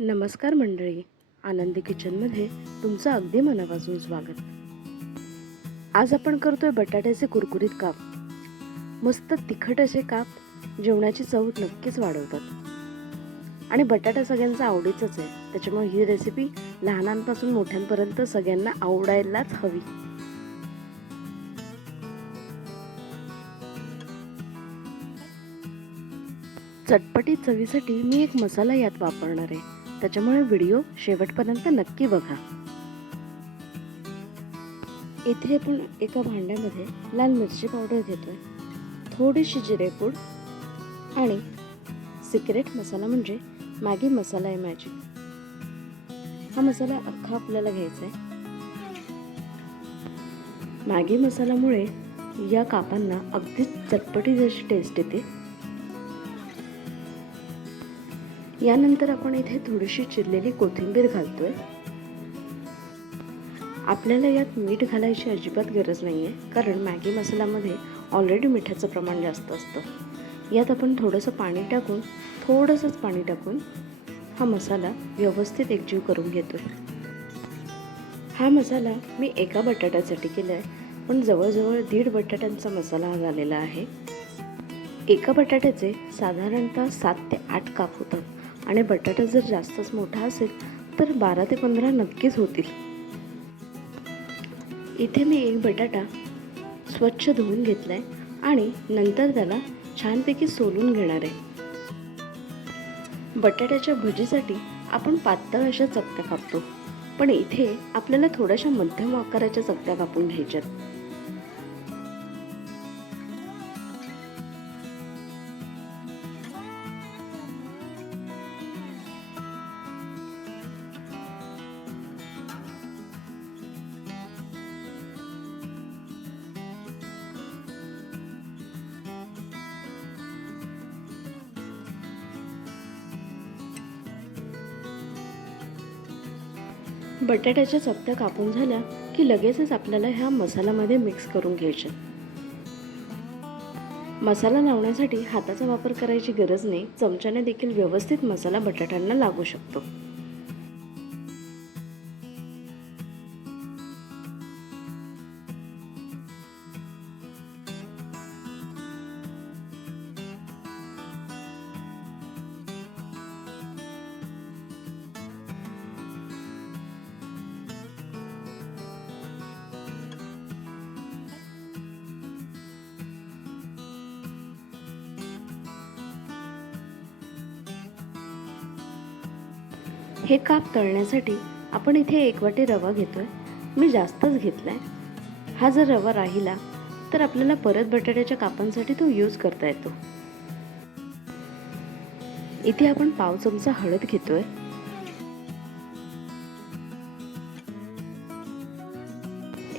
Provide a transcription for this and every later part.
नमस्कार मंडळी आनंदी किचनमध्ये तुमचं अगदी मनापासून स्वागत. आज आपण करतोय बटाट्याचे कुरकुरीत काप. मस्त तिखट असे काप जेवणाची चव नक्कीच वाढवतात. आणि बटाटा सगळ्यांचा आवडीचाच आहे त्याच्यामुळे ही रेसिपी लहानांपासून मोठ्यांपर्यंत सगळ्यांना आवडायलाच हवी. चटपटीत चवीसाठी मी एक मसाला यात वापरणार आहे. त्याच्यामुळे व्हिडिओ शेवटपर्यंत नक्की बघा. इथे आपण एका भांड्यामध्ये लाल मिरची पावडर घेतोय. थोडीशी जिरेपूड आणि सिक्रेट मसाला म्हणजे मॅगी मसाला आहे मॅजिक हा मसाला अख्खा आपल्याला घ्यायचा आहे. मॅगी मसाल्यामुळे या कापांना अगदीच चटपटी अशी टेस्ट येते यानंतर आपण इथे थोडीशी चिरलेली कोथिंबीर घालतोय. आपल्याला यात मीठ घालायची अजिबात गरज नाही आहे कारण मॅगी मसाल्यामध्ये ऑलरेडी मिठाचं प्रमाण जास्त असतं. यात आपण थोडंसं पाणी टाकून थोडंसंच पाणी टाकून हा मसाला व्यवस्थित एकजीव करून घेतो हा मसाला मी एका बटाट्यासाठी केला आहे पण जवळजवळ दीड बटाट्यांचा मसाला हा झालेला आहे. एका बटाट्याचे साधारणतः सात ते आठ काप होतात. आणि बटाटा जर जास्तच मोठा असेल तर बारा ते पंधरा नक्कीच होतील. इथे मी एक बटाटा स्वच्छ धुवून घेतला आहे आणि नंतर त्याला छानपैकी सोलून घेणार आहे. बटाट्याच्या भजीसाठी आपण पातळ अशा चकत्या कापतो पण इथे आपल्याला थोड्याशा मध्यम आकाराच्या चकत्या कापून घ्यायच्यात. बटाट्याच्या चपत्या कापून झाल्या की लगेचच आपल्याला ह्या मसाल्यामध्ये मिक्स करून घ्यायच्या मसाला लावण्यासाठी हाताचा वापर करायची गरज नाही. चमच्याने देखील व्यवस्थित मसाला बटाट्यांना लागू शकतो. हे काप तळण्यासाठी आपण इथे एक वाटी रवा घेतोय. मी जास्तच घेतलाय. हा जर रवा राहिला तर आपल्याला परत बटाट्याच्या कापांसाठी तो यूज करता येतो. इथे आपण पाव चमचा हळद घेतोय.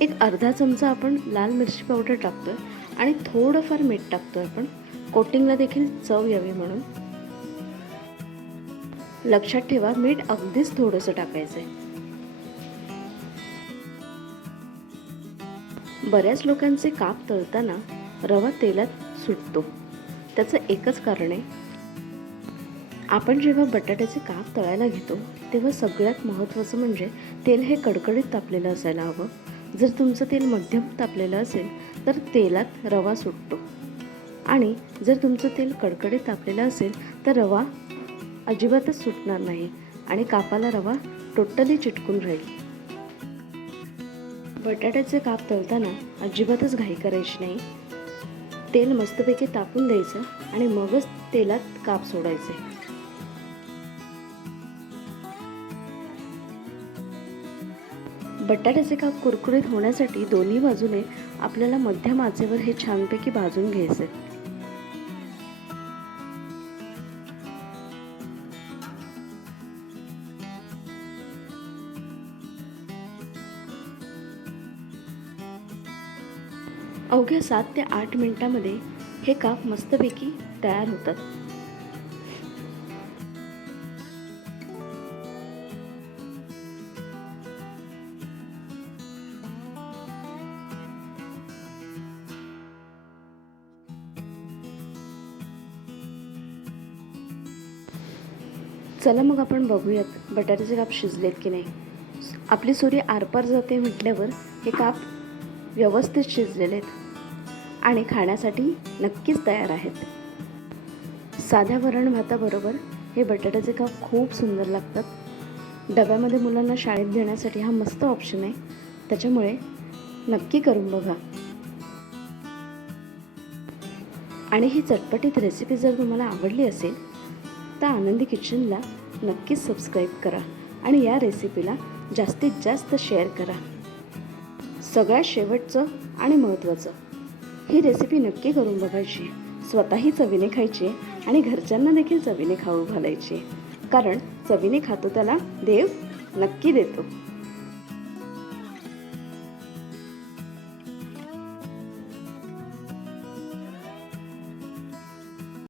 एक अर्धा चमचा आपण लाल मिरची पावडर टाकतोय आणि थोडंफार मीठ टाकतोय आपण. कोटिंगला देखील चव यावी म्हणून. लक्षात ठेवा मीठ अगदीच थोडंसं टाकायचंय. बऱ्याच लोकांचे काप तळताना रवा तेलात सुटतो. त्याचं एकच कारण आहे आपण जेव्हा बटाट्याचे काप तळायला घेतो तेव्हा सगळ्यात महत्त्वाचं म्हणजे तेल हे कडकडीत तापलेलं असायला हवं. जर तुमचं तेल मध्यम तापलेलं असेल तर तेलात रवा सुटतो. आणि जर तुमचं तेल कडकडीत तापलेलं असेल तर रवा अजिबातच सुटणार नाही आणि कापाला रवा टोटली चिटकून राहील. बटाट्याचे काप तळताना अजिबातच घाई करायची नाही. तेल मस्तपैकी तापून द्यायचं आणि मगच तेलात काप सोडायचे. बटाट्याचे काप कुरकुरीत होण्यासाठी दोन्ही बाजूने आपल्याला मध्यम आचेवर हे छानपैकी भाजून घ्यायचे. अवघ्या सात ते आठ मिनिटामध्ये हे काप मस्तपैकी तयार होतात. चला मग आपण बघूयात बटाट्याचे काप शिजलेत की नाही. आपली सूर्य आरपार जाते म्हटल्यावर हे काप व्यवस्थित शिजलेले आहेत आणि खाण्यासाठी नक्कीच तयार आहेत. साध्या वरण भाताबरोबर हे बटाट्याचे काप खूप सुंदर लागतात. डब्यामध्ये मुलांना शाळेत देण्यासाठी हा मस्त ऑप्शन आहे. त्याच्यामुळे नक्की करून बघा. आणि ही चटपटीत रेसिपी जर तुम्हाला आवडली असेल तर आनंदी किचनला नक्कीच सबस्क्राईब करा आणि या रेसिपीला जास्तीत जास्त शेअर करा. सगळ्यात शेवटचं आणि महत्त्वाचं. ही रेसिपी नक्की करून बघायची. स्वतःही चवीने खायची आणि घरच्यांना देखील चवीने खाऊ घालायची. कारण चवीने खातो त्याला देव नक्की देतो.